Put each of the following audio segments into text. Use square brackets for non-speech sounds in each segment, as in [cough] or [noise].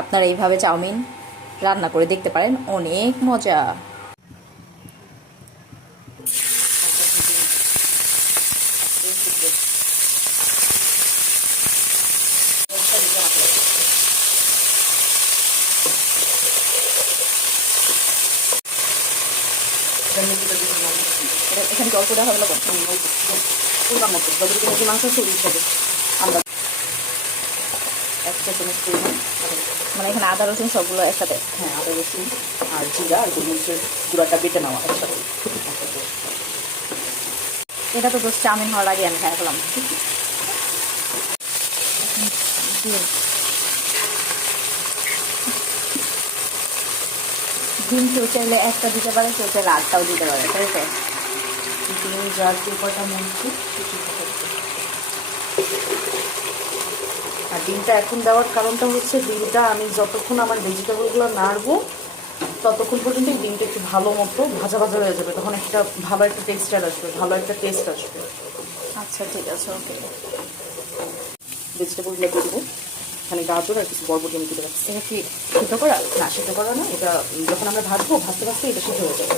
আপনারা এইভাবে চাউমিন রান্না করে দেখতে পারেন, অনেক মজা। এখানে জল করে হবে লবণ পরিমাণ মতো মাংস ওই হিসাবে আমরা এক চা চামচ পরিমাণ মানে এখানে আদা রসুন সবগুলো একসাথে। হ্যাঁ আদা রসুন আর জিরা আর গোলমরিচের গুঁড়াটা বেটে নেওয়া একসাথে। এটা তো জাস্ট চাউমিন হওয়ার আগে আমি খাই ফেলাম ডিম কেউ চাইলে একটা দিতে পারে কেউ চাইলে আটটাও দিতে পারে তাই তো? ডিম যার যে কটা মুরগি আর ডিমটা এখন দেওয়ার কারণটা হচ্ছে ডিমটা আমি যতক্ষণ আমার ভেজিটেবলগুলো নাড়বো ততক্ষণ পর্যন্ত এই ডিমটা একটু ভালো মতো ভাজা ভাজা হয়ে যাবে। তখন একটা ভালো একটা টেক্সচার আসবে ভালো একটা টেস্ট আসবে। আচ্ছা ঠিক আছে ওকে। ভেজিটেবলগুলো দিয়ে দেবো। এখানে গাজর আর কিছু বরবটি আমি দিতে পারছি এটা কি সিদ্ধ করা? না সিদ্ধ করা না এটা যখন আমরা ভাজবো ভাজতে ভাজতে এটা সিদ্ধ হয়ে যাবে।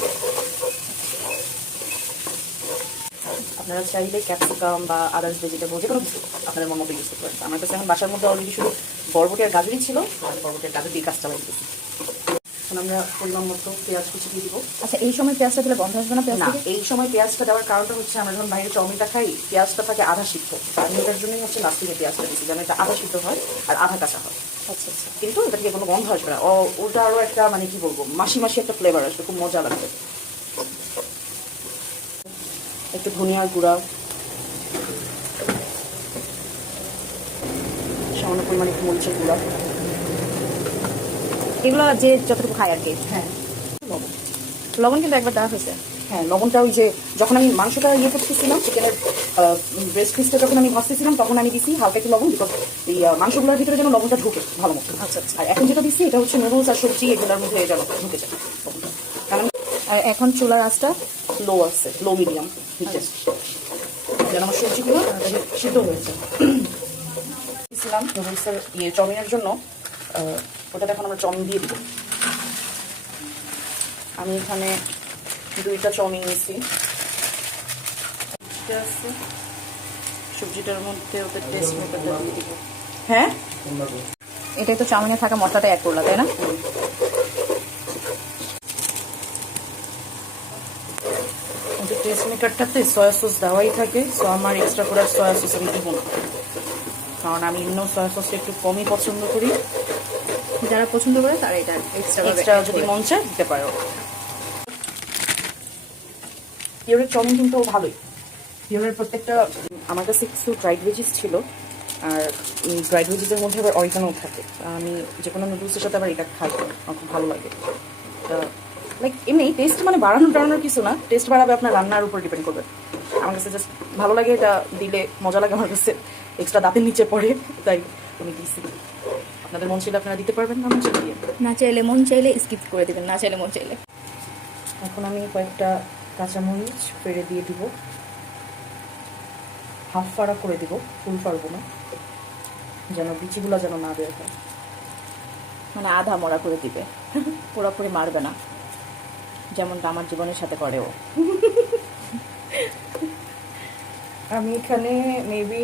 আপনারা চাইলে ক্যাপসিকাম বা আদার্স ভেজিটেবল যে কোনো কিছু আপনাদের মন মতো ইউজ করতে পারেন। আমার কাছে এখন বাসার মধ্যে অলরেডি শুধু বরবটি আর গাজরই ছিল আর বরবটি আর গাজর দিয়ে কাজটা লাগিয়ে দিচ্ছি এখন আমরা পরিমাণ মতো পেঁয়াজ কুচি দিয়ে দিব। আচ্ছা এই সময় পেঁয়াজটা দিলে বন্ধ আসবে না পেঁয়াজ না এই সময় পেঁয়াজটা দেওয়ার কারণটা হচ্ছে আমরা যখন বাইরে চাউমিনটা খাই পেঁয়াজটা থাকে আধা সিদ্ধ। আমি এটার জন্যই হচ্ছে লাস্ট থেকে পেঁয়াজটা দিচ্ছি যেন এটা আধা সিদ্ধ হয় আর আধা কাঁচা হয়। আচ্ছা আচ্ছা। কিন্তু এটা থেকে কোনো গন্ধ আসবে না। ওটা আরও একটা মানে কি বলব মাসি মাসি একটা ফ্লেভার আসবে খুব মজা লাগবে। একটু ধনিয়ার গুঁড়া। সামান্য পরিমাণে একটু মরিচের গুঁড়া। এগুলো যে যতটুকু খাই আর কি। হ্যাঁ। লবণ কিন্তু একবার দেওয়া হয়েছে। হ্যাঁ লবণটা ওই যে যখন আমি মাংসটা ইয়ে করতেছিলাম চিকেনের ব্রেস্ট পিসটা যখন আমি ভাজতেছিলাম তখন আমি দিছি হালকা একটু লবণ বিকজ এই মাংসগুলোর ভিতরে যেন লবণটা ঢুকে ভালো মতো। আচ্ছা আচ্ছা। আর এখন যেটা দিচ্ছি এটা হচ্ছে নুডলস আর সবজি এগুলোর মধ্যে যেন ঢুকে যায়। কারণ এখন চুলার আঁচটা লো আছে লো মিডিয়াম যেন আমার সবজিগুলো তাড়াতাড়ি সিদ্ধ হয়েছে দিয়েছিলাম নুডলসের ইয়ে চাউমিনের জন্য আহ, ওটাতে এখন আমরা চাউমিন দিয়ে দিব। আমি এখানে দুইটা চাউমিন নিয়েছি। আছে। সবজিটার মধ্যে ওদের টেস্ট দিয়ে দিব। হ্যাঁ? এটাই তো চাউমিনে থাকা মশলাটা এক করলা তাই না? মেকারটাতে সয়া সস দেওয়াই থাকে সো আমার এক্সট্রা করে সয়া সস আমি দিব না। কারণ আমি অন্য সয়া সসটা একটু কমই পছন্দ করি। যারা পছন্দ করে তারা এটা এক্সট্রা এক্সট্রা যদি মন চায় দিতে পারো। পিওরের চাউমিন কিন্তু ভালোই। পিওরের প্রত্যেকটা আমার কাছে কিছু ড্রাইড ভেজিস ছিল আর ড্রাইড ভেজিসের মধ্যে আবার অরিগানো থাকে। আমি যে কোনো নুডলসের সাথে আবার এটা খাই আমার খুব ভালো লাগে। লাইক এমনি টেস্ট মানে বাড়ানো টাড়ানোর কিছু না টেস্ট বাড়াবে আপনার রান্নার উপর ডিপেন্ড করবে। আমার কাছে জাস্ট ভালো লাগে এটা দিলে মজা লাগে আমার কাছে। এক্সট্রা দাঁতের নিচে পড়ে তাই আমি দিয়েছি। আপনাদের মন চাইলে আপনারা দিতে পারবেন না মন চাইলে না চাইলে মন চাইলে স্কিপ করে দেবেন না চাইলে মন চাইলে। এখন আমি কয়েকটা কাঁচামরিচ পেড়ে দিয়ে দিব। হাফ ফাড়া করে দিব ফুল পারব না যেন বিচিগুলো যেন না বের হয়। মানে আধা মরা করে দিবে। পুরোপুরি মারবে না। যেমনটা আমার জীবনের সাথে করেও। আমি এখানে মেবি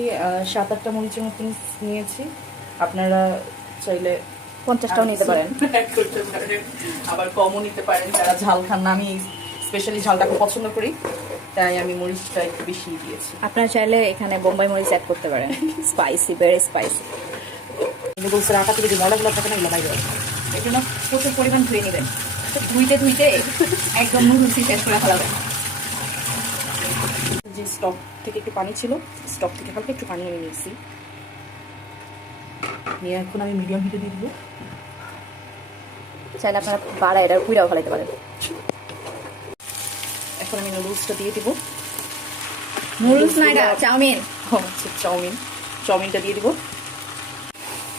সাত আটটা মরিচের মতন নিয়েছি। আপনারা চাইলে পঞ্চাশটাও নিতে পারেন। আবার কমও নিতে পারেন। যারা ঝাল খান না আমি স্পেশালি ঝালটা খুব পছন্দ করি। তাই আমি মরিচটা একটু বেশি দিয়েছি। আপনারা চাইলে এখানে বোম্বাই মরিচ অ্যাড করতে পারেন। স্পাইসি ভেরি স্পাইসি নুডলসের থেকে যদি ময়লাগুলো থাকে না এগুলো বাইরে এই জন্য প্রচুর পরিমাণ ধুয়ে নেবেন। ধুইতে ধুইতে একদম নুডলসই শেষ করে ফেলাবেন যে স্টক থেকে একটু পানি ছিল স্টক থেকে হালকা একটু পানি আমি নিয়েছি। নিয়ে এখন আমি মিডিয়াম হিটে দিয়ে দিব। চাইলে আপনারা বাড়া এটা কুইরাও ফেলাইতে পারেন। এখন আমি নুডলসটা দিয়ে দিব। নুডলস না এটা চাউমিন। চাউমিন। চাউমিনটা দিয়ে দিব।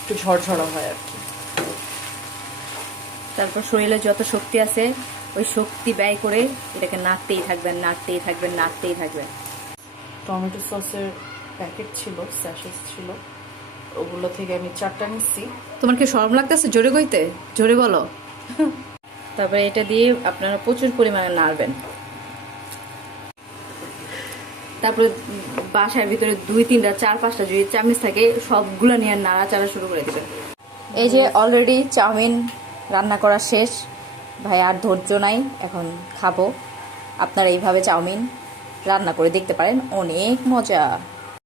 একটু ঝরঝরা হয় আর তারপর শরীরে যত শক্তি আছে ওই শক্তি ব্যয় করে এটাকে নাড়তেই থাকবেন নাড়তেই থাকবেন নাড়তেই থাকবেন। টমেটো সসের প্যাকেট ছিল স্যাশেস ছিল। ওগুলো থেকে আমি চারটা নিচ্ছি। তোমার কি শরম লাগতেছে? জোরে কইতে জোরে বলো। [laughs] তারপরে এটা দিয়ে আপনারা প্রচুর পরিমাণে নাড়বেন। তারপরে বাসার ভিতরে দুই তিনটা চার পাঁচটা যদি চামচ থাকে সবগুলো নিয়ে নাড়াচাড়া শুরু করে দেবেন। এই যে অলরেডি চাউমিন রান্না করা শেষ। ভাই, আর ধৈর্য নাই, এখন খাব। আপনারা এইভাবে চাউমিন রান্না করে দেখতে পারেন। অনেক মজা।